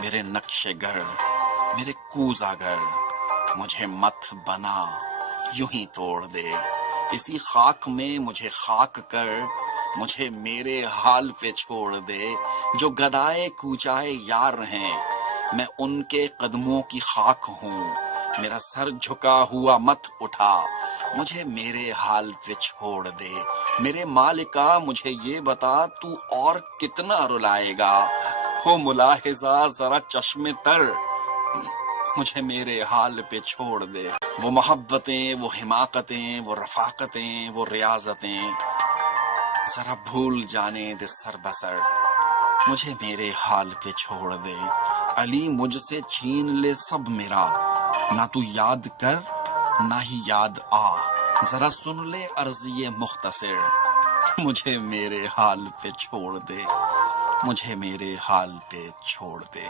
میرے نقش گر، میرے کوزہ گر، مجھے مت بنا یوں ہی توڑ دے، اسی خاک میں مجھے خاک کر، مجھے میرے حال پہ چھوڑ دے۔ جو گدائے کوچائے یار ہیں، میں ان کے قدموں کی خاک ہوں، میرا سر جھکا ہوا مت اٹھا، مجھے میرے حال پہ چھوڑ دے۔ میرے مالکا مجھے یہ بتا، تو اور کتنا رلائے گا؟ ہو ملاحظہ ذرا چشم تر، مجھے میرے حال پہ چھوڑ دے۔ وہ محبتیں، وہ حماقتیں، وہ رفاقتیں، وہ ریاضتیں ذرا بھول جانے دے سر بسر، مجھے میرے حال پہ چھوڑ دے۔ علی مجھ سے چھین لے سب میرا، نہ تو یاد کر نہ ہی یاد آ، ذرا سن لے عرض یہ مختصر، مجھے میرے حال پہ چھوڑ دے، مجھے میرے حال پہ چھوڑ دے۔